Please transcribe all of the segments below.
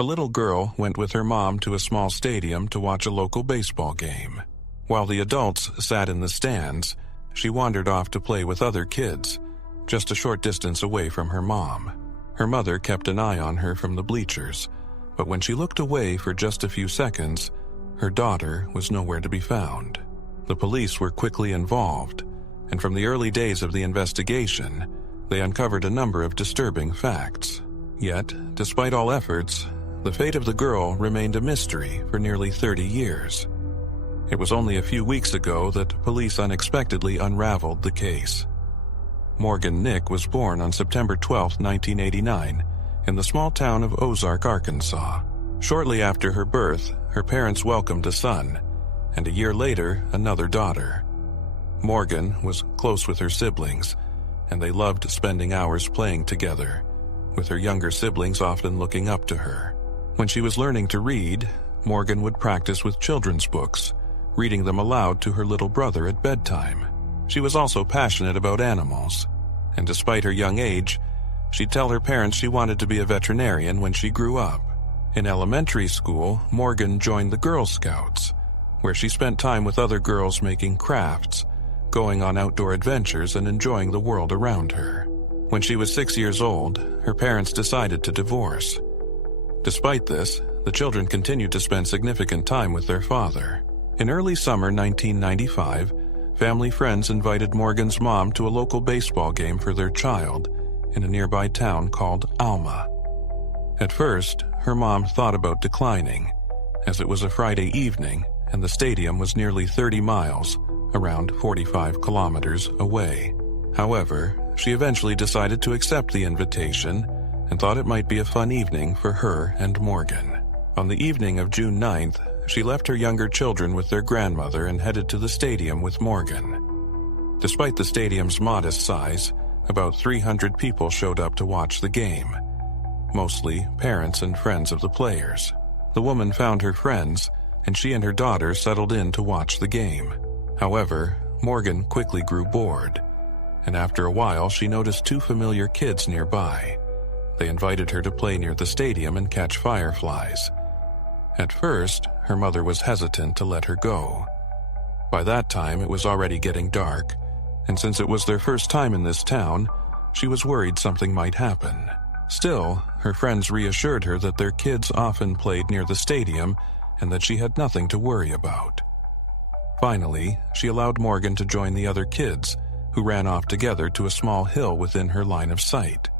A little girl went with her mom to a small stadium to watch a local baseball game. While the adults sat in the stands, she wandered off to play with other kids, just a short distance away from her mom. Her mother kept an eye on her from the bleachers, but when she looked away for just a few seconds, her daughter was nowhere to be found. The police were quickly involved, and from the early days of the investigation, they uncovered a number of disturbing facts. Yet, despite all efforts, the fate of the girl remained a mystery for nearly 30 years. It was only a few weeks ago that police unexpectedly unraveled the case. Morgan Nick was born on September 12, 1989, in the small town of Ozark, Arkansas. Shortly after her birth, her parents welcomed a son, and a year later, another daughter. Morgan was close with her siblings, and they loved spending hours playing together, with her younger siblings often looking up to her. When she was learning to read, Morgan would practice with children's books, reading them aloud to her little brother at bedtime. She was also passionate about animals, and despite her young age, she'd tell her parents she wanted to be a veterinarian when she grew up. In elementary school, Morgan joined the Girl Scouts, where she spent time with other girls making crafts, going on outdoor adventures and enjoying the world around her. When she was 6 years old, her parents decided to divorce. Despite this, the children continued to spend significant time with their father. In early summer 1995, family friends invited Morgan's mom to a local baseball game for their child in a nearby town called Alma. At first, her mom thought about declining, as it was a Friday evening and the stadium was nearly 30 miles, around 45 kilometers away. However, she eventually decided to accept the invitation and thought it might be a fun evening for her and Morgan. On the evening of June 9th, she left her younger children with their grandmother and headed to the stadium with Morgan. Despite the stadium's modest size, about 300 people showed up to watch the game, mostly parents and friends of the players. The woman found her friends, and she and her daughter settled in to watch the game. However, Morgan quickly grew bored, and after a while she noticed two familiar kids nearby. They invited her to play near the stadium and catch fireflies. At first, her mother was hesitant to let her go. By that time, it was already getting dark, and since it was their first time in this town, she was worried something might happen. Still, her friends reassured her that their kids often played near the stadium and that she had nothing to worry about. Finally, she allowed Morgan to join the other kids, who ran off together to a small hill within her line of sight.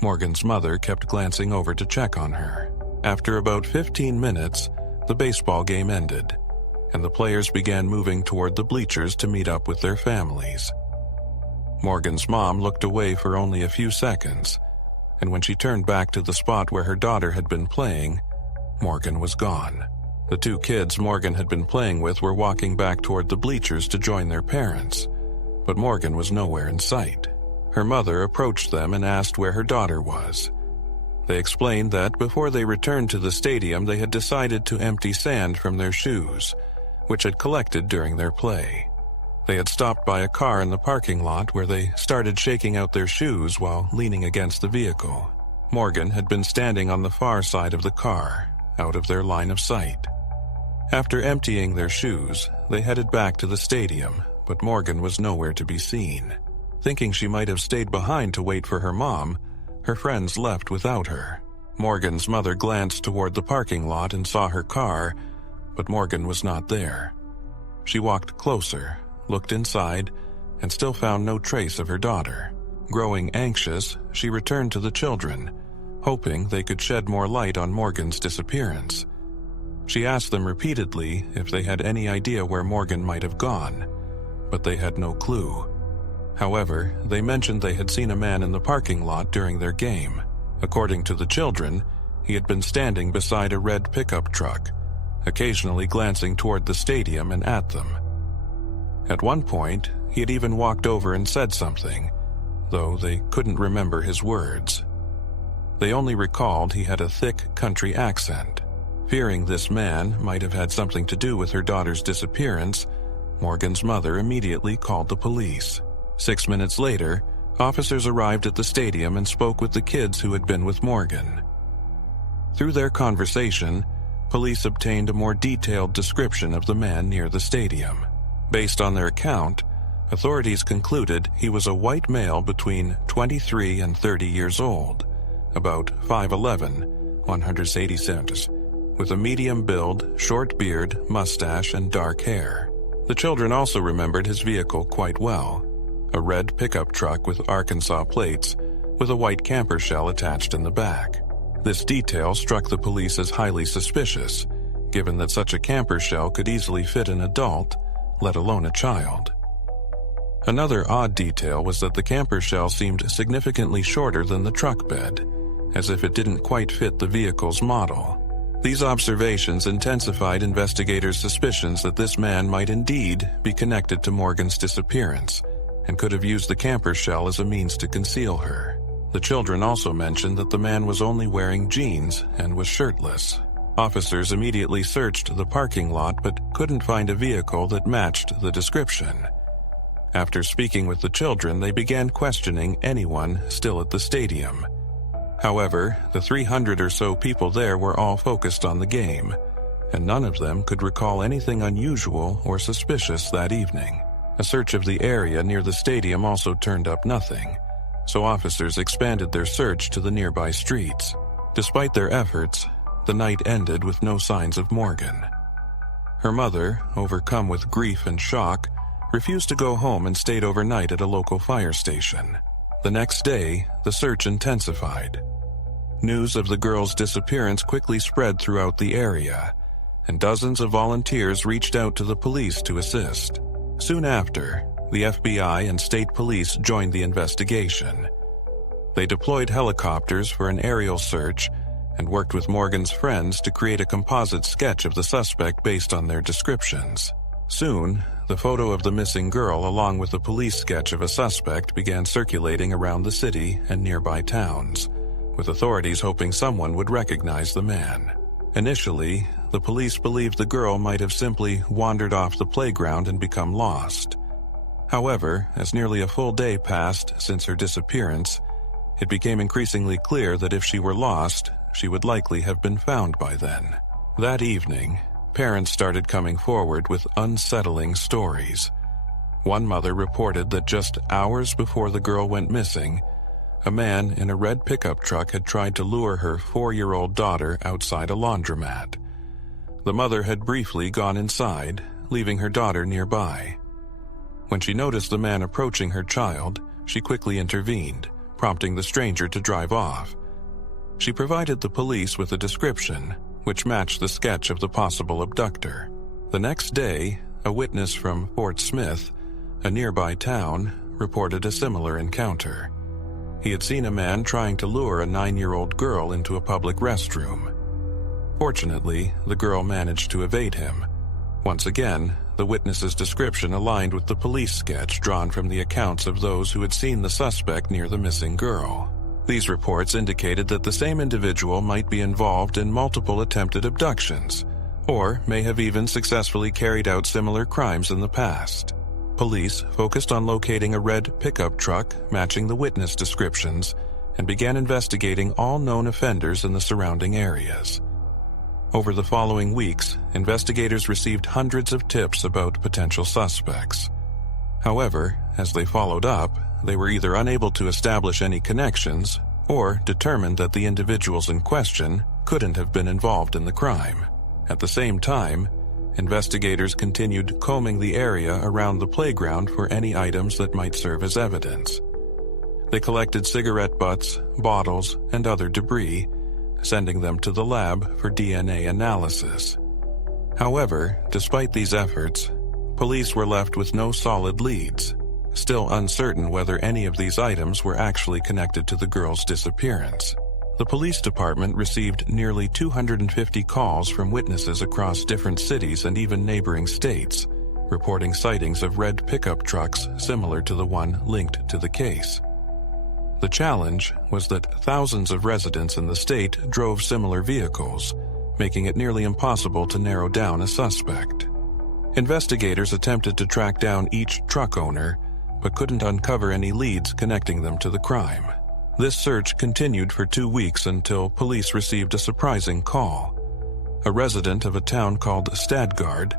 Morgan's mother kept glancing over to check on her. After about 15 minutes, the baseball game ended, and the players began moving toward the bleachers to meet up with their families. Morgan's mom looked away for only a few seconds, and when she turned back to the spot where her daughter had been playing, Morgan was gone. The two kids Morgan had been playing with were walking back toward the bleachers to join their parents, but Morgan was nowhere in sight. Her mother approached them and asked where her daughter was. They explained that before they returned to the stadium, they had decided to empty sand from their shoes, which had collected during their play. They had stopped by a car in the parking lot where they started shaking out their shoes while leaning against the vehicle. Morgan had been standing on the far side of the car, out of their line of sight. After emptying their shoes, they headed back to the stadium, but Morgan was nowhere to be seen. Thinking she might have stayed behind to wait for her mom, her friends left without her. Morgan's mother glanced toward the parking lot and saw her car, but Morgan was not there. She walked closer, looked inside, and still found no trace of her daughter. Growing anxious, she returned to the children, hoping they could shed more light on Morgan's disappearance. She asked them repeatedly if they had any idea where Morgan might have gone, but they had no clue. However, they mentioned they had seen a man in the parking lot during their game. According to the children, he had been standing beside a red pickup truck, occasionally glancing toward the stadium and at them. At one point, he had even walked over and said something, though they couldn't remember his words. They only recalled he had a thick country accent. Fearing this man might have had something to do with her daughter's disappearance, Morgan's mother immediately called the police. 6 minutes later, officers arrived at the stadium and spoke with the kids who had been with Morgan. Through their conversation, police obtained a more detailed description of the man near the stadium. Based on their account, authorities concluded he was a white male between 23 and 30 years old, about 5'11", 180 cents, with a medium build, short beard, mustache, and dark hair. The children also remembered his vehicle quite well, a red pickup truck with Arkansas plates with a white camper shell attached in the back. This detail struck the police as highly suspicious, given that such a camper shell could easily fit an adult, let alone a child. Another odd detail was that the camper shell seemed significantly shorter than the truck bed, as if it didn't quite fit the vehicle's model. These observations intensified investigators' suspicions that this man might indeed be connected to Morgan's disappearance and could have used the camper shell as a means to conceal her. The children also mentioned that the man was only wearing jeans and was shirtless. Officers immediately searched the parking lot but couldn't find a vehicle that matched the description. After speaking with the children, they began questioning anyone still at the stadium. However, the 300 or so people there were all focused on the game, and none of them could recall anything unusual or suspicious that evening. A search of the area near the stadium also turned up nothing, so officers expanded their search to the nearby streets. Despite their efforts, the night ended with no signs of Morgan. Her mother, overcome with grief and shock, refused to go home and stayed overnight at a local fire station. The next day, the search intensified. News of the girl's disappearance quickly spread throughout the area, and dozens of volunteers reached out to the police to assist. Soon after, the FBI and state police joined the investigation. They deployed helicopters for an aerial search and worked with Morgan's friends to create a composite sketch of the suspect based on their descriptions. Soon, the photo of the missing girl along with the police sketch of a suspect began circulating around the city and nearby towns, with authorities hoping someone would recognize the man. Initially, the police believed the girl might have simply wandered off the playground and become lost. However, as nearly a full day passed since her disappearance, it became increasingly clear that if she were lost, she would likely have been found by then. That evening, parents started coming forward with unsettling stories. One mother reported that just hours before the girl went missing, a man in a red pickup truck had tried to lure her 4-year-old daughter outside a laundromat. The mother had briefly gone inside, leaving her daughter nearby. When she noticed the man approaching her child, she quickly intervened, prompting the stranger to drive off. She provided the police with a description, which matched the sketch of the possible abductor. The next day, a witness from Fort Smith, a nearby town, reported a similar encounter. He had seen a man trying to lure a 9-year-old girl into a public restroom. Fortunately, the girl managed to evade him. Once again, the witness's description aligned with the police sketch drawn from the accounts of those who had seen the suspect near the missing girl. These reports indicated that the same individual might be involved in multiple attempted abductions, or may have even successfully carried out similar crimes in the past. Police focused on locating a red pickup truck matching the witness descriptions and began investigating all known offenders in the surrounding areas. Over the following weeks, investigators received hundreds of tips about potential suspects. However, as they followed up, they were either unable to establish any connections or determined that the individuals in question couldn't have been involved in the crime. At the same time, investigators continued combing the area around the playground for any items that might serve as evidence. They collected cigarette butts, bottles, and other debris, sending them to the lab for DNA analysis. However, despite these efforts, police were left with no solid leads, still uncertain whether any of these items were actually connected to the girl's disappearance. The police department received nearly 250 calls from witnesses across different cities and even neighboring states, reporting sightings of red pickup trucks similar to the one linked to the case. The challenge was that thousands of residents in the state drove similar vehicles, making it nearly impossible to narrow down a suspect. Investigators attempted to track down each truck owner, but couldn't uncover any leads connecting them to the crime. This search continued for 2 weeks until police received a surprising call. A resident of a town called Stadgard,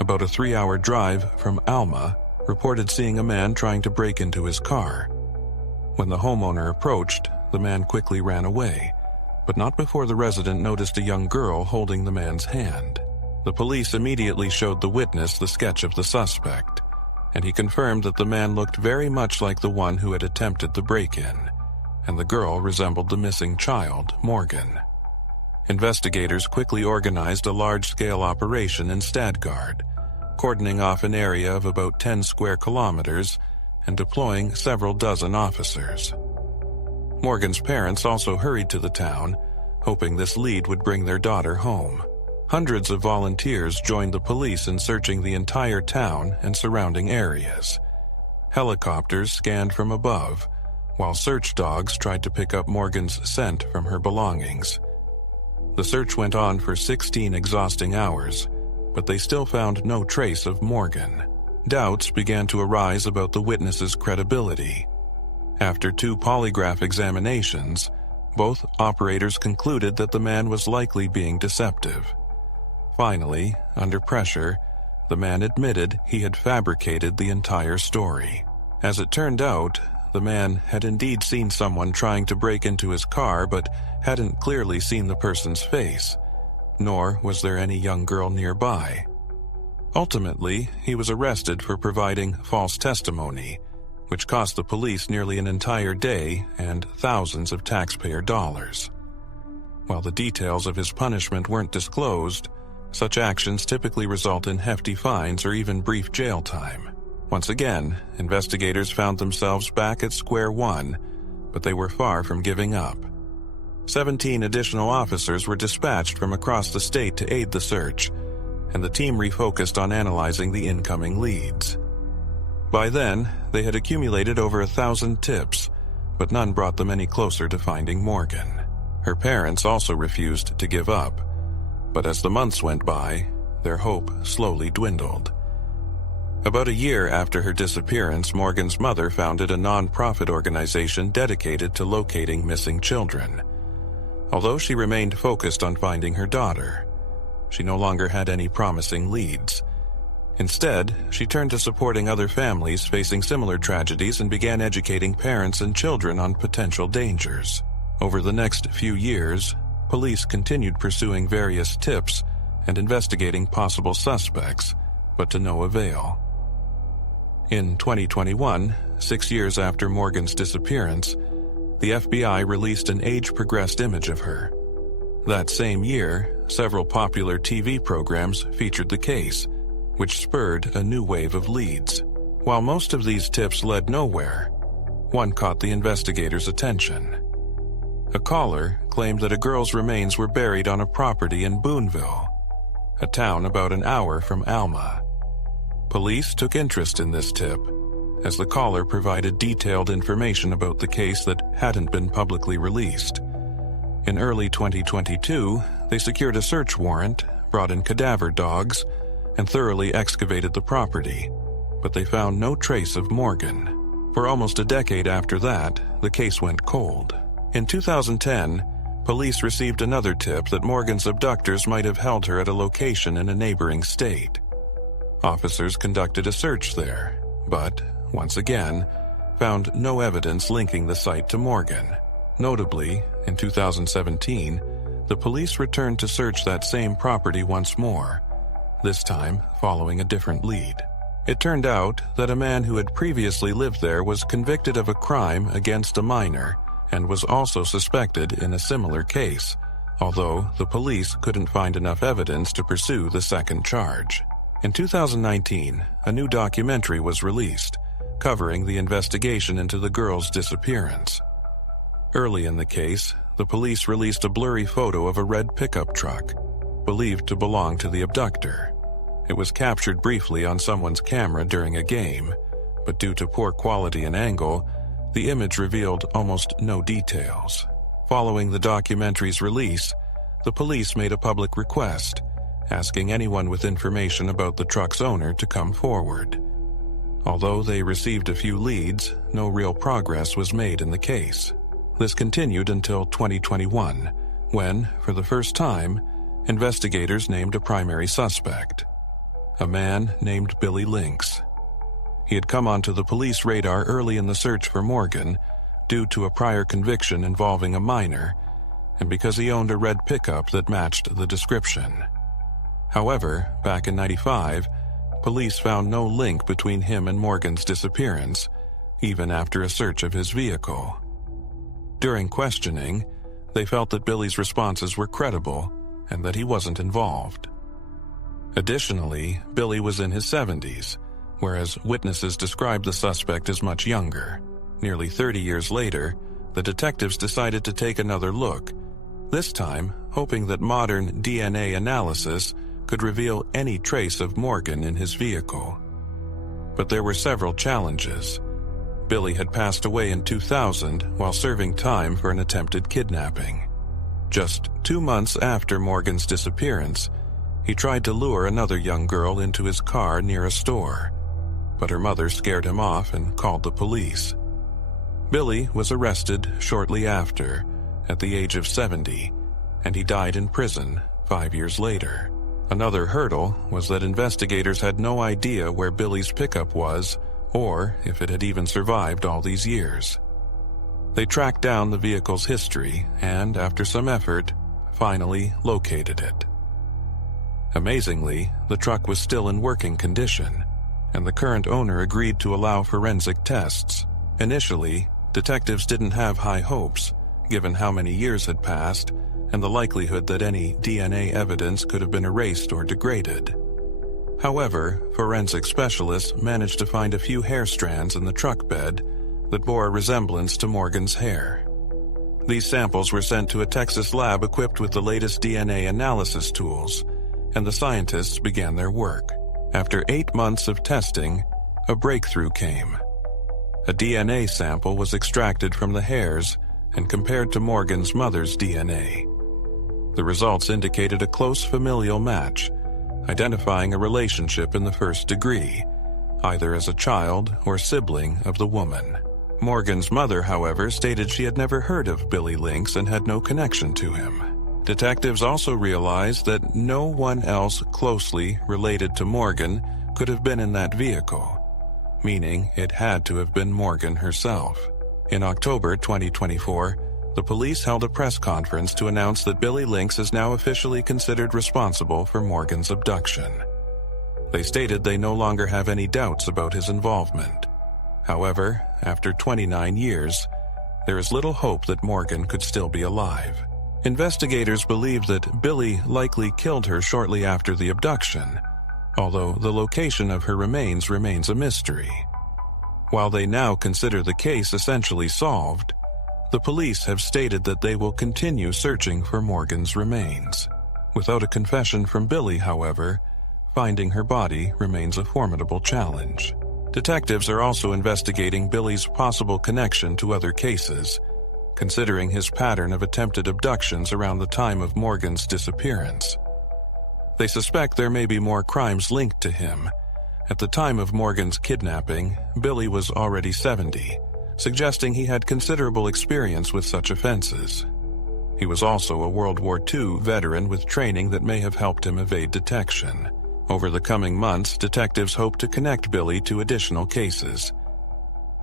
about a 3-hour drive from Alma, reported seeing a man trying to break into his car. When the homeowner approached, the man quickly ran away, but not before the resident noticed a young girl holding the man's hand. The police immediately showed the witness the sketch of the suspect, and he confirmed that the man looked very much like the one who had attempted the break-in, and the girl resembled the missing child, Morgan. Investigators quickly organized a large-scale operation in Stadgard, cordoning off an area of about 10 square kilometers and deploying several dozen officers. Morgan's parents also hurried to the town, hoping this lead would bring their daughter home. Hundreds of volunteers joined the police in searching the entire town and surrounding areas. Helicopters scanned from above, while search dogs tried to pick up Morgan's scent from her belongings. The search went on for 16 exhausting hours, but they still found no trace of Morgan. Doubts began to arise about the witness's credibility. After 2 polygraph examinations, both operators concluded that the man was likely being deceptive. Finally, under pressure, the man admitted he had fabricated the entire story. As it turned out, the man had indeed seen someone trying to break into his car but hadn't clearly seen the person's face, nor was there any young girl nearby. Ultimately, he was arrested for providing false testimony, which cost the police nearly an entire day and thousands of taxpayer dollars. While the details of his punishment weren't disclosed, such actions typically result in hefty fines or even brief jail time. Once again, investigators found themselves back at square one, but they were far from giving up. 17 additional officers were dispatched from across the state to aid the search, and the team refocused on analyzing the incoming leads. By then, they had accumulated over 1,000 tips, but none brought them any closer to finding Morgan. Her parents also refused to give up, but as the months went by, their hope slowly dwindled. About a year after her disappearance, Morgan's mother founded a non-profit organization dedicated to locating missing children. Although she remained focused on finding her daughter, she no longer had any promising leads. Instead, she turned to supporting other families facing similar tragedies and began educating parents and children on potential dangers. Over the next few years, police continued pursuing various tips and investigating possible suspects, but to no avail. In 2021, 6 years after Morgan's disappearance, the FBI released an age-progressed image of her. That same year, several popular TV programs featured the case, which spurred a new wave of leads. While most of these tips led nowhere, one caught the investigators' attention. A caller claimed that a girl's remains were buried on a property in Boonville, a town about an hour from Alma. Police took interest in this tip, as the caller provided detailed information about the case that hadn't been publicly released. In early 2022, they secured a search warrant, brought in cadaver dogs, and thoroughly excavated the property, but they found no trace of Morgan. For almost a decade after that, the case went cold. In 2010, police received another tip that Morgan's abductors might have held her at a location in a neighboring state. Officers conducted a search there, but, once again, found no evidence linking the site to Morgan. Notably, in 2017, the police returned to search that same property once more, this time following a different lead. It turned out that a man who had previously lived there was convicted of a crime against a minor and was also suspected in a similar case, although the police couldn't find enough evidence to pursue the second charge. In 2019, a new documentary was released, covering the investigation into the girl's disappearance. Early in the case, the police released a blurry photo of a red pickup truck, believed to belong to the abductor. It was captured briefly on someone's camera during a game, but due to poor quality and angle, the image revealed almost no details. Following the documentary's release, the police made a public request, asking anyone with information about the truck's owner to come forward. Although they received a few leads, no real progress was made in the case. This continued until 2021, when, for the first time, investigators named a primary suspect, a man named Billy Lynx. He had come onto the police radar early in the search for Morgan due to a prior conviction involving a minor, and because he owned a red pickup that matched the description. However, back in '95, police found no link between him and Morgan's disappearance, even after a search of his vehicle. During questioning, they felt that Billy's responses were credible and that he wasn't involved. Additionally, Billy was in his 70s, whereas witnesses described the suspect as much younger. Nearly 30 years later, the detectives decided to take another look, this time hoping that modern DNA analysis could reveal any trace of Morgan in his vehicle. But there were several challenges. Billy had passed away in 2000 while serving time for an attempted kidnapping. Just 2 months after Morgan's disappearance, he tried to lure another young girl into his car near a store, but her mother scared him off and called the police. Billy was arrested shortly after, at the age of 70, and he died in prison 5 years later. Another hurdle was that investigators had no idea where Billy's pickup was or if it had even survived all these years. They tracked down the vehicle's history and, after some effort, finally located it. Amazingly, the truck was still in working condition, and the current owner agreed to allow forensic tests. Initially, detectives didn't have high hopes, given how many years had passed and the likelihood that any DNA evidence could have been erased or degraded. However, forensic specialists managed to find a few hair strands in the truck bed that bore a resemblance to Morgan's hair. These samples were sent to a Texas lab equipped with the latest DNA analysis tools, and the scientists began their work. After 8 months of testing, a breakthrough came. A DNA sample was extracted from the hairs and compared to Morgan's mother's DNA. The results indicated a close familial match, identifying a relationship in the first degree, either as a child or sibling of the woman. Morgan's mother, however, stated she had never heard of Billy Lynx and had no connection to him. Detectives also realized that no one else closely related to Morgan could have been in that vehicle, meaning it had to have been Morgan herself. In October 2024, the police held a press conference to announce that Billy Lynx is now officially considered responsible for Morgan's abduction. They stated they no longer have any doubts about his involvement. However, after 29 years, there is little hope that Morgan could still be alive. Investigators believe that Billy likely killed her shortly after the abduction, although the location of her remains remains a mystery. While they now consider the case essentially solved, the police have stated that they will continue searching for Morgan's remains. Without a confession from Billy, however, finding her body remains a formidable challenge. Detectives are also investigating Billy's possible connection to other cases, considering his pattern of attempted abductions around the time of Morgan's disappearance. They suspect there may be more crimes linked to him. At the time of Morgan's kidnapping, Billy was already 70, suggesting he had considerable experience with such offenses. He was also a World War II veteran with training that may have helped him evade detection. Over the coming months, detectives hope to connect Billy to additional cases.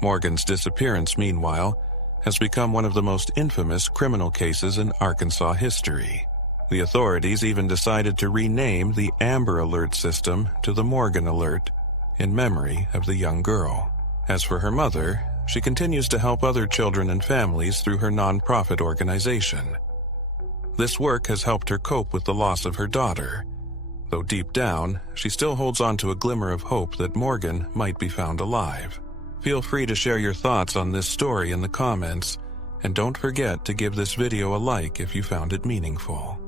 Morgan's disappearance, meanwhile, has become one of the most infamous criminal cases in Arkansas history. The authorities even decided to rename the Amber Alert system to the Morgan Alert, in memory of the young girl. As for her mother, she continues to help other children and families through her nonprofit organization. This work has helped her cope with the loss of her daughter, though deep down, she still holds on to a glimmer of hope that Morgan might be found alive. Feel free to share your thoughts on this story in the comments, and don't forget to give this video a like if you found it meaningful.